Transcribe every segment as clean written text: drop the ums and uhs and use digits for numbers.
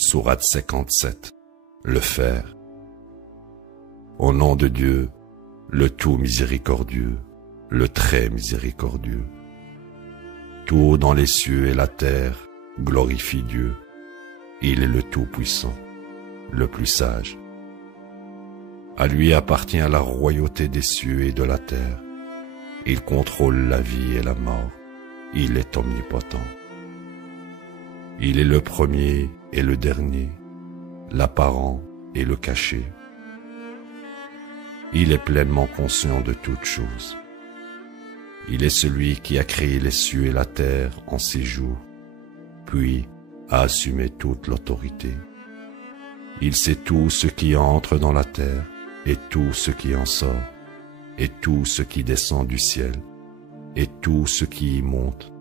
Sourate 57. Le fer. Au nom de Dieu, le tout miséricordieux, le très miséricordieux. Tout dans les cieux et la terre glorifie Dieu. Il est le Tout-Puissant, le plus sage. À lui appartient la royauté des cieux et de la terre. Il contrôle la vie et la mort. Il est omnipotent. Il est le premier et le dernier, l'apparent et le caché. Il est pleinement conscient de toutes choses. Il est celui qui a créé les cieux et la terre en 6 jours, puis a assumé toute l'autorité. Il sait tout ce qui entre dans la terre et tout ce qui en sort, et tout ce qui descend du ciel, et tout ce qui y monte.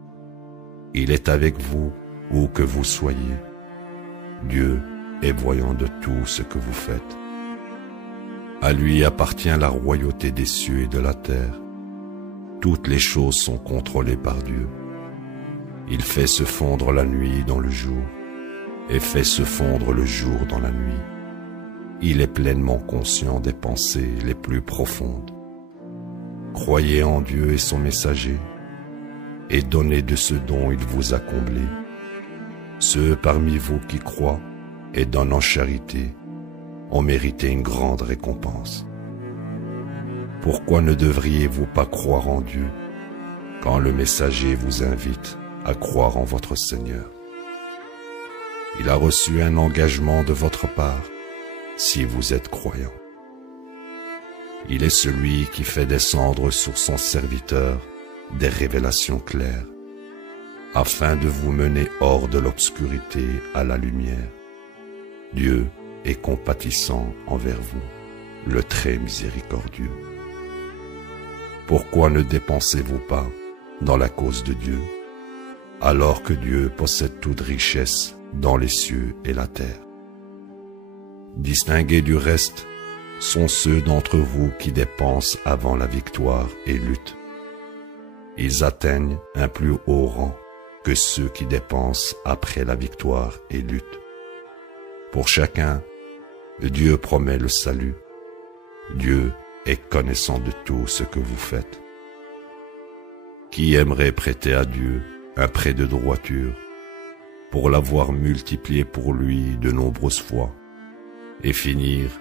Il est avec vous où que vous soyez. Dieu est voyant de tout ce que vous faites. À lui appartient la royauté des cieux et de la terre. Toutes les choses sont contrôlées par Dieu. Il fait se fondre la nuit dans le jour et fait se fondre le jour dans la nuit. Il est pleinement conscient des pensées les plus profondes. Croyez en Dieu et son messager et donnez de ce dont il vous a comblé. Ceux parmi vous qui croient et donnent en charité ont mérité une grande récompense. Pourquoi ne devriez-vous pas croire en Dieu quand le messager vous invite à croire en votre Seigneur? Il a reçu un engagement de votre part si vous êtes croyant. Il est celui qui fait descendre sur son serviteur des révélations claires, afin de vous mener hors de l'obscurité à la lumière. Dieu est compatissant envers vous, le très miséricordieux. Pourquoi ne dépensez-vous pas dans la cause de Dieu, alors que Dieu possède toute richesse dans les cieux et la terre? Distingués du reste sont ceux d'entre vous qui dépensent avant la victoire et luttent. Ils atteignent un plus haut rang que ceux qui dépensent après la victoire et luttent. Pour chacun, Dieu promet le salut. Dieu est connaissant de tout ce que vous faites. Qui aimerait prêter à Dieu un prêt de droiture pour l'avoir multiplié pour lui de nombreuses fois et finir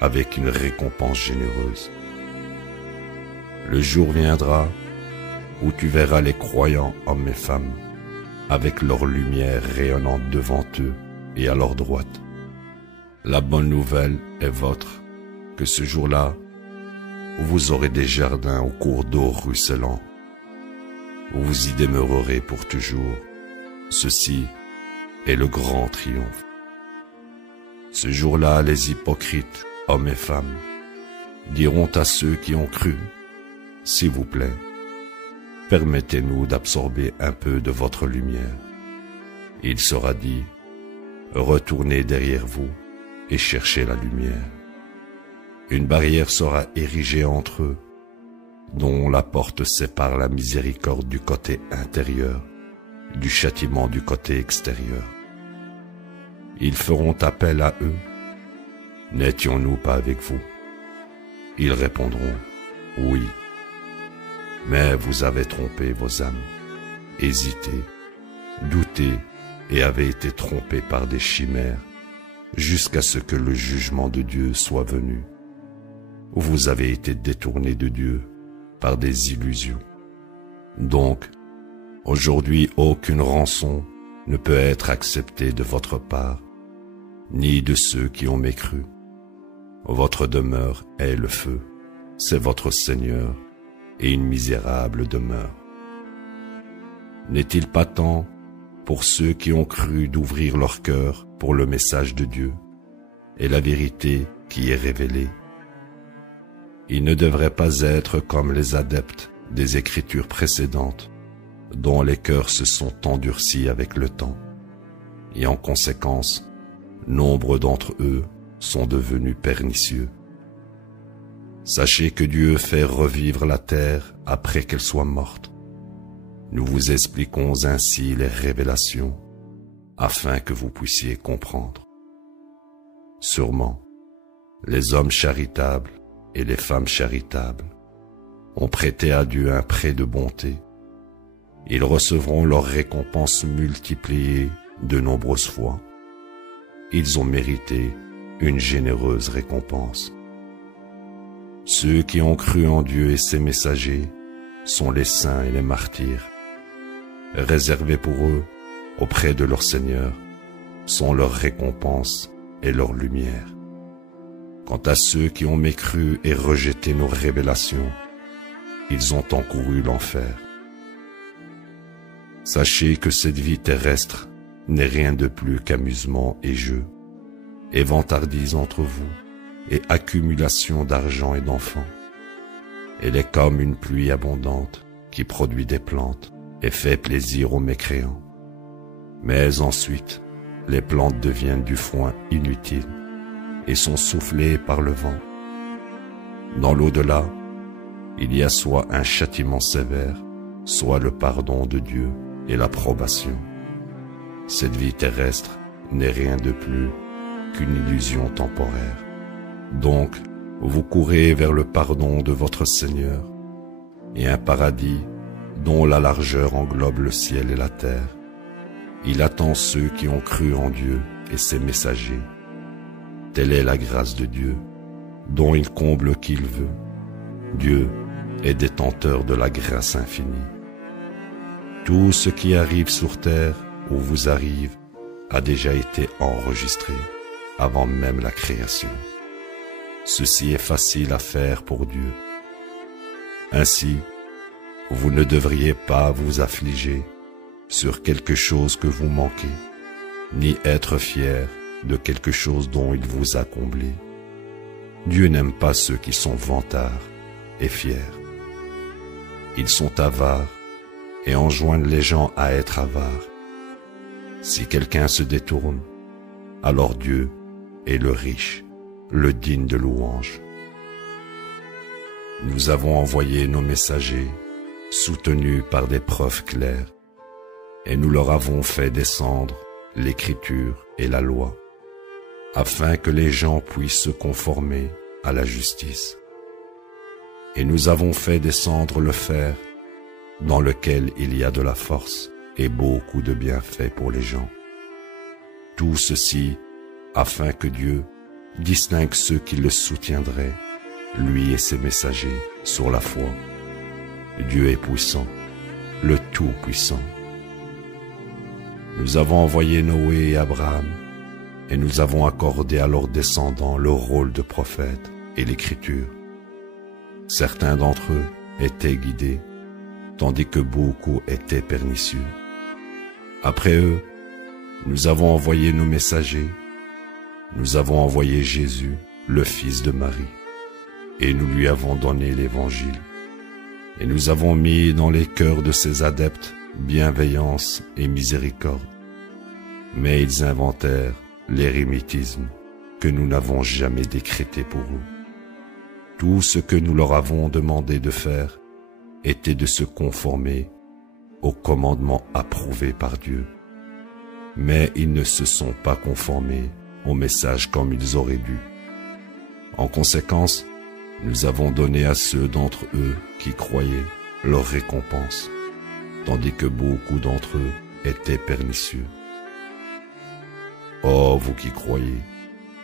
avec une récompense généreuse? Le jour viendra où tu verras les croyants hommes et femmes avec leur lumière rayonnante devant eux et à leur droite. La bonne nouvelle est votre, que ce jour-là, vous aurez des jardins au cours d'eau ruisselants, où vous y demeurerez pour toujours. Ceci est le grand triomphe. Ce jour-là, les hypocrites, hommes et femmes, diront à ceux qui ont cru, « S'il vous plaît, permettez-nous d'absorber un peu de votre lumière. » Il sera dit, « Retournez derrière vous et cherchez la lumière. » Une barrière sera érigée entre eux, dont la porte sépare la miséricorde du côté intérieur, du châtiment du côté extérieur. Ils feront appel à eux. « N'étions-nous pas avec vous ?» Ils répondront, « Oui. » Mais vous avez trompé vos âmes, hésité, douté et avez été trompés par des chimères jusqu'à ce que le jugement de Dieu soit venu. Vous avez été détournés de Dieu par des illusions. Donc, aujourd'hui, aucune rançon ne peut être acceptée de votre part, ni de ceux qui ont mécru. Votre demeure est le feu, c'est votre Seigneur, et une misérable demeure. N'est-il pas temps pour ceux qui ont cru d'ouvrir leur cœur pour le message de Dieu et la vérité qui est révélée? Ils ne devraient pas être comme les adeptes des Écritures précédentes, dont les cœurs se sont endurcis avec le temps, et en conséquence, nombre d'entre eux sont devenus pernicieux. Sachez que Dieu fait revivre la terre après qu'elle soit morte. Nous vous expliquons ainsi les révélations, afin que vous puissiez comprendre. Sûrement, les hommes charitables et les femmes charitables ont prêté à Dieu un prêt de bonté. Ils recevront leur récompense multipliée de nombreuses fois. Ils ont mérité une généreuse récompense. Ceux qui ont cru en Dieu et ses messagers sont les saints et les martyrs. Réservés pour eux, auprès de leur Seigneur, sont leur récompense et leur lumière. Quant à ceux qui ont mécru et rejeté nos révélations, ils ont encouru l'enfer. Sachez que cette vie terrestre n'est rien de plus qu'amusement et jeu, et vantardise entre vous, et accumulation d'argent et d'enfants. Elle est comme une pluie abondante qui produit des plantes et fait plaisir aux mécréants. Mais ensuite, les plantes deviennent du foin inutile et sont soufflées par le vent. Dans l'au-delà, il y a soit un châtiment sévère, soit le pardon de Dieu et l'approbation. Cette vie terrestre n'est rien de plus qu'une illusion temporaire. Donc, vous courez vers le pardon de votre Seigneur et un paradis dont la largeur englobe le ciel et la terre. Il attend ceux qui ont cru en Dieu et ses messagers. Telle est la grâce de Dieu, dont il comble qui il veut. Dieu est détenteur de la grâce infinie. Tout ce qui arrive sur terre ou vous arrive a déjà été enregistré avant même la création. Ceci est facile à faire pour Dieu. Ainsi, vous ne devriez pas vous affliger sur quelque chose que vous manquez, ni être fier de quelque chose dont il vous a comblé. Dieu n'aime pas ceux qui sont vantards et fiers. Ils sont avares et enjoignent les gens à être avares. Si quelqu'un se détourne, alors Dieu est le riche, le digne de louange. Nous avons envoyé nos messagers, soutenus par des preuves claires, et nous leur avons fait descendre l'écriture et la loi, afin que les gens puissent se conformer à la justice. Et nous avons fait descendre le fer, dans lequel il y a de la force et beaucoup de bienfaits pour les gens. Tout ceci afin que Dieu distingue ceux qui le soutiendraient, lui et ses messagers, sur la foi. Dieu est puissant, le Tout-Puissant. Nous avons envoyé Noé et Abraham, et nous avons accordé à leurs descendants le rôle de prophète et l'écriture. Certains d'entre eux étaient guidés, tandis que beaucoup étaient pernicieux. Après eux, nous avons envoyé nos messagers. Nous avons envoyé Jésus, le fils de Marie, et nous lui avons donné l'Évangile. Et nous avons mis dans les cœurs de ses adeptes bienveillance et miséricorde. Mais ils inventèrent l'érémitisme que nous n'avons jamais décrété pour eux. Tout ce que nous leur avons demandé de faire était de se conformer aux commandements approuvés par Dieu. Mais ils ne se sont pas conformés au message comme ils auraient dû. En conséquence, nous avons donné à ceux d'entre eux qui croyaient leur récompense, tandis que beaucoup d'entre eux étaient pernicieux. Oh, vous qui croyez,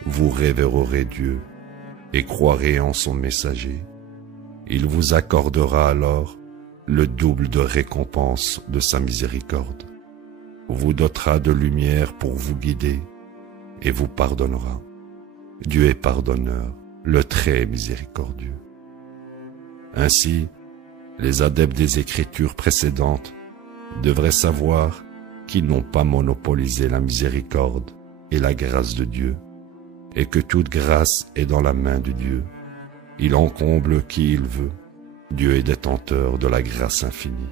vous révérerez Dieu et croirez en son messager. Il vous accordera alors le double de récompense de sa miséricorde, vous dotera de lumière pour vous guider et vous pardonnera. Dieu est pardonneur, le très miséricordieux. Ainsi, les adeptes des Écritures précédentes devraient savoir qu'ils n'ont pas monopolisé la miséricorde et la grâce de Dieu, et que toute grâce est dans la main de Dieu. Il en comble qui il veut. Dieu est détenteur de la grâce infinie.